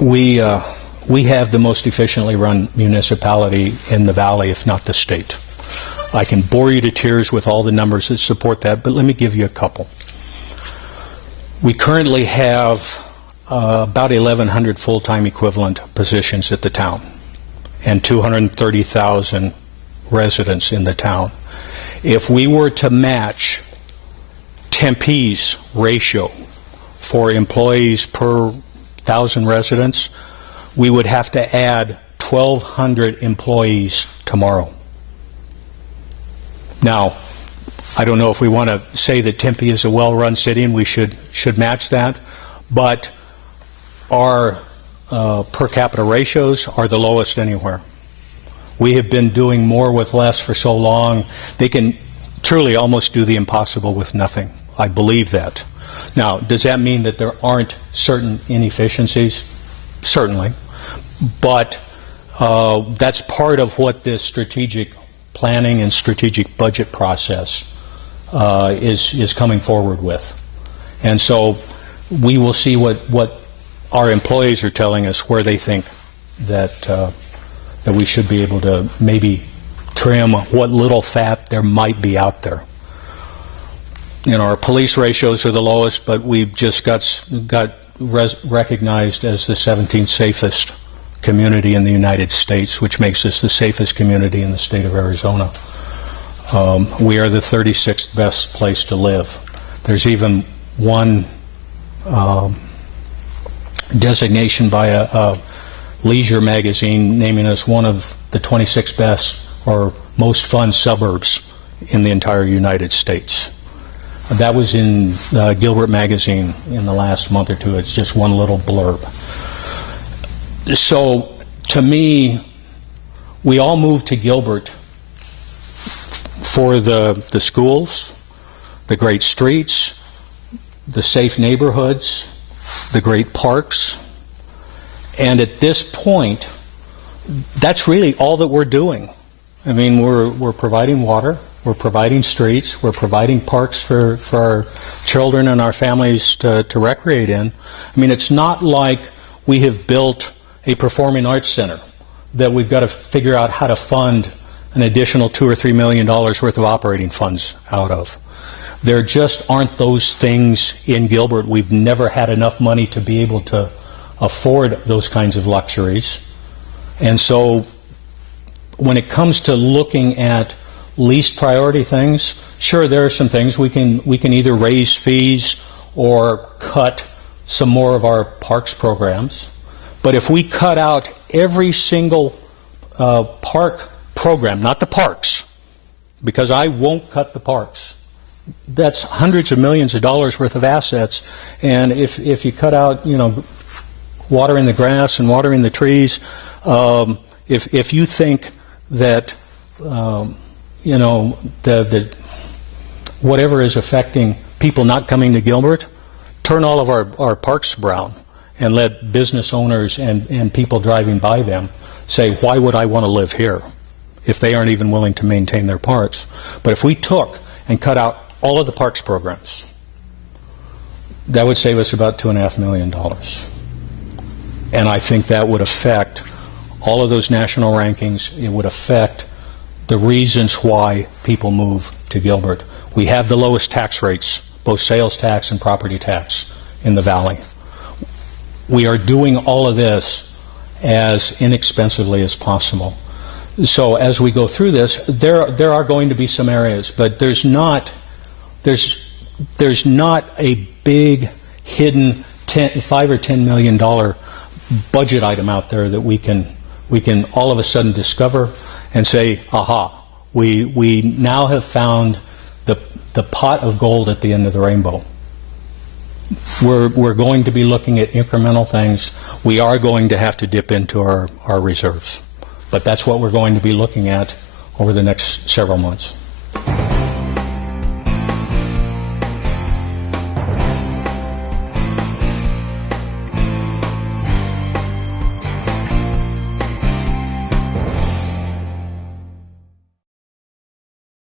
we have the most efficiently run municipality in the valley, if not the state. I can bore you to tears with all the numbers that support that, but let me give you a couple. We currently have about 1,100 full-time equivalent positions at the town and 230,000 residents in the town. If we were to match Tempe's ratio for employees per 1,000 residents, we would have to add 1,200 employees tomorrow. Now, I don't know if we want to say that Tempe is a well-run city and we should match that, but our per capita ratios are the lowest anywhere. We have been doing more with less for so long, they can truly almost do the impossible with nothing. I believe that. Now, does that mean that there aren't certain inefficiencies? Certainly. But that's part of what this strategic planning and strategic budget process is coming forward with. And so we will see what our employees are telling us, where they think that that we should be able to maybe trim what little fat there might be out there. You know, our police ratios are the lowest, but we've just got recognized as the 17th safest community in the United States, which makes us the safest community in the state of Arizona. We are the 36th best place to live. There's even one designation by a leisure magazine naming us one of the 26 best or most fun suburbs in the entire United States. That was in Gilbert magazine in the last month or two. It's just one little blurb. So to me, we all moved to Gilbert for the schools, the great streets, the safe neighborhoods, the great parks. And at this point, that's really all that we're doing. I mean, we're providing water, we're providing streets, we're providing parks for our children and our families to recreate in. I mean, it's not like we have built a performing arts center that we've got to figure out how to fund an additional $2 or $3 million worth of operating funds out of. There just aren't those things in Gilbert. We've never had enough money to be able to afford those kinds of luxuries. And so when it comes to looking at least priority things, sure, there are some things we can either raise fees or cut some more of our parks programs. But if we cut out every single park program, not the parks, because I won't cut the parks. That's hundreds of millions of dollars worth of assets, and if you cut out, you know, watering the grass and watering the trees, if you think that you know, the whatever is affecting people not coming to Gilbert, turn all of our parks brown and let business owners and people driving by them say, why would I want to live here if they aren't even willing to maintain their parks? But if we took and cut out all of the parks programs, that would save us about $2.5 million. And I think that would affect all of those national rankings. It would affect the reasons why people move to Gilbert. We have the lowest tax rates, both sales tax and property tax, in the valley. We are doing all of this as inexpensively as possible. So as we go through this, there are going to be some areas, but there's not a big hidden $5 or $10 million budget item out there that we can all of a sudden discover and say, aha, we now have found the pot of gold at the end of the rainbow. We're going to be looking at incremental things. We are going to have to dip into our reserves. But that's what we're going to be looking at over the next several months.